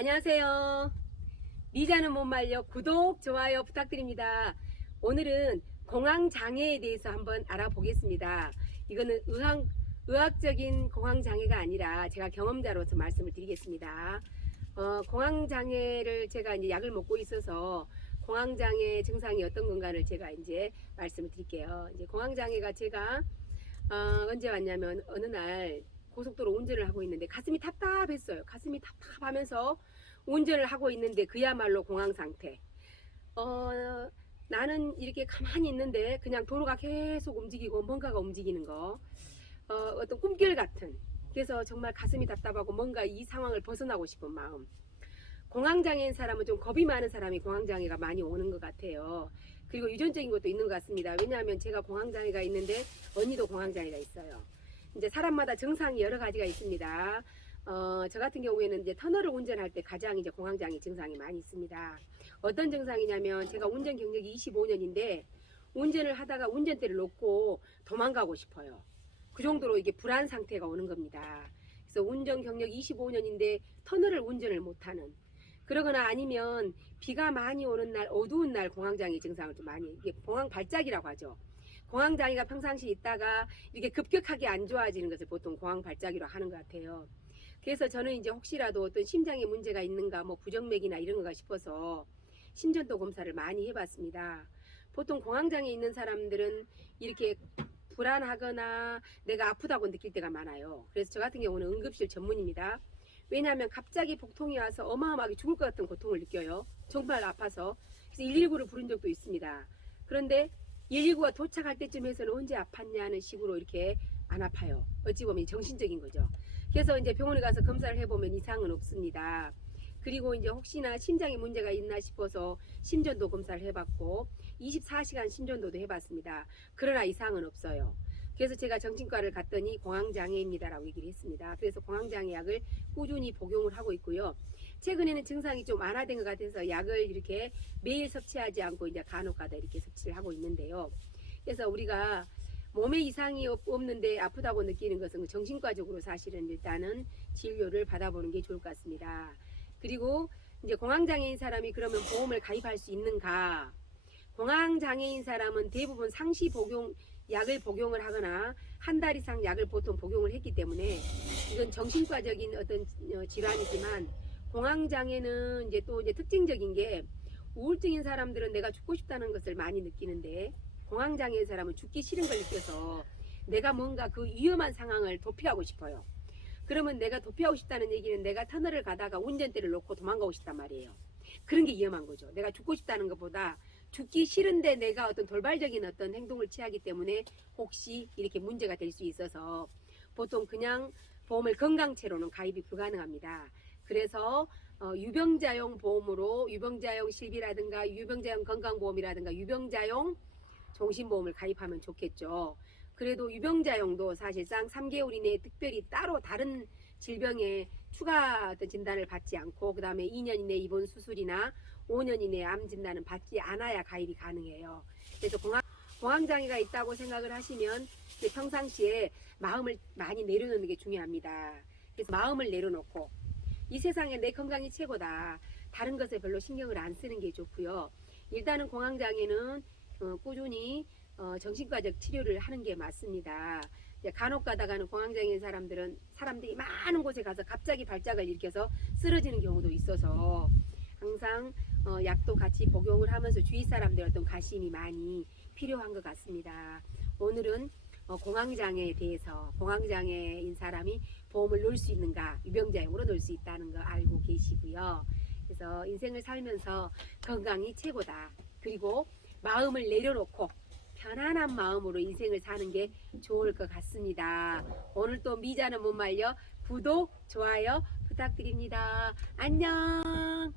안녕하세요. 미자는 못 말려 구독, 좋아요 부탁드립니다. 오늘은 공황장애에 대해서 한번 알아보겠습니다. 이거는 의학적인 공황장애가 아니라 제가 경험자로서 말씀을 드리겠습니다. 공황장애를 제가 이제 약을 먹고 있어서 공황장애 증상이 어떤 건가를 제가 이제 말씀을 드릴게요. 이제 공황장애가 제가 언제 왔냐면 어느 날 고속도로 운전을 하고 있는데 가슴이 답답했어요. 가슴이 답답하면서 운전을 하고 있는데 그야말로 공황 상태. 나는 이렇게 가만히 있는데 그냥 도로가 계속 움직이고 뭔가가 움직이는 거. 어떤 꿈결 같은. 그래서 정말 가슴이 답답하고 뭔가 이 상황을 벗어나고 싶은 마음. 공황장애인 사람은 좀 겁이 많은 사람이 공황장애가 많이 오는 것 같아요. 그리고 유전적인 것도 있는 것 같습니다. 왜냐하면 제가 공황장애가 있는데 언니도 공황장애가 있어요. 이제 사람마다 증상이 여러 가지가 있습니다. 저 같은 경우에는 이제 터널을 운전할 때 가장 이제 공황장애 증상이 많이 있습니다. 어떤 증상이냐면 제가 운전 경력이 25년인데 운전을 하다가 운전대를 놓고 도망가고 싶어요. 그 정도로 이게 불안 상태가 오는 겁니다. 그래서 운전 경력 25년인데 터널을 운전을 못하는, 그러거나 아니면 비가 많이 오는 날, 어두운 날 공황장애 증상을 좀 많이, 이게 공황 발작이라고 하죠. 공황장애가 평상시에 있다가 이렇게 급격하게 안 좋아지는 것을 보통 공황 발작이라고 하는 것 같아요. 그래서 저는 이제 혹시라도 어떤 심장에 문제가 있는가, 뭐 부정맥이나 이런 거가 싶어서 심전도 검사를 많이 해봤습니다. 보통 공황장애 있는 사람들은 이렇게 불안하거나 내가 아프다고 느낄 때가 많아요. 그래서 저 같은 경우는 응급실 전문입니다. 왜냐하면 갑자기 복통이 와서 어마어마하게 죽을 것 같은 고통을 느껴요. 정말 아파서. 그래서 119를 부른 적도 있습니다. 그런데 119가 도착할 때쯤에서는 언제 아팠냐는 식으로 이렇게 안 아파요. 어찌 보면 정신적인 거죠. 그래서 이제 병원에 가서 검사를 해보면 이상은 없습니다. 그리고 이제 혹시나 심장에 문제가 있나 싶어서 심전도 검사를 해봤고 24시간 심전도도 해봤습니다. 그러나 이상은 없어요. 그래서 제가 정신과를 갔더니 공황장애입니다라고 얘기를 했습니다. 그래서 공황장애 약을 꾸준히 복용을 하고 있고요. 최근에는 증상이 좀 완화된 것 같아서 약을 이렇게 매일 섭취하지 않고 이제 간혹가다 이렇게 섭취를 하고 있는데요. 그래서 우리가 몸에 이상이 없는데 아프다고 느끼는 것은 정신과적으로 사실은 일단은 진료를 받아보는 게 좋을 것 같습니다. 그리고 이제 공황장애인 사람이 그러면 보험을 가입할 수 있는가? 공황장애인 사람은 대부분 상시 복용 약을 복용을 하거나 한 달 이상 약을 보통 복용을 했기 때문에 이건 정신과적인 어떤 질환이지만 공황장애는 이제 또 이제 특징적인 게 우울증인 사람들은 내가 죽고 싶다는 것을 많이 느끼는데 공황장애인 사람은 죽기 싫은 걸 느껴서 내가 뭔가 그 위험한 상황을 도피하고 싶어요. 그러면 내가 도피하고 싶다는 얘기는 내가 터널을 가다가 운전대를 놓고 도망가고 싶단 말이에요. 그런 게 위험한 거죠. 내가 죽고 싶다는 것보다 죽기 싫은데 내가 어떤 돌발적인 어떤 행동을 취하기 때문에 혹시 이렇게 문제가 될 수 있어서 보통 그냥 보험을 건강체로는 가입이 불가능합니다. 그래서 유병자용 보험으로 유병자용 실비라든가 유병자용 건강보험이라든가 유병자용 종신보험을 가입하면 좋겠죠. 그래도 유병자용도 사실상 3개월 이내에 특별히 따로 다른 질병에 추가 진단을 받지 않고 그 다음에 2년 이내 입원 수술이나 5년 이내 암 진단은 받지 않아야 가입이 가능해요. 그래서 공황장애가 있다고 생각을 하시면 평상시에 마음을 많이 내려놓는 게 중요합니다. 그래서 마음을 내려놓고 이 세상에 내 건강이 최고다. 다른 것에 별로 신경을 안 쓰는 게 좋고요. 일단은 공황장애는 꾸준히 정신과적 치료를 하는 게 맞습니다. 간혹 가다가는 공황장애인 사람들이 많은 곳에 가서 갑자기 발작을 일으켜서 쓰러지는 경우도 있어서 항상 약도 같이 복용을 하면서 주위 사람들 어떤 관심이 많이 필요한 것 같습니다. 오늘은 공황장애에 대해서 공황장애인 사람이 보험을 넣을 수 있는가, 유병자용으로 넣을 수 있다는 거 알고 계시고요. 그래서 인생을 살면서 건강이 최고다. 그리고 마음을 내려놓고 편안한 마음으로 인생을 사는 게 좋을 것 같습니다. 오늘 또 미자는 못 말려 구독, 좋아요 부탁드립니다. 안녕.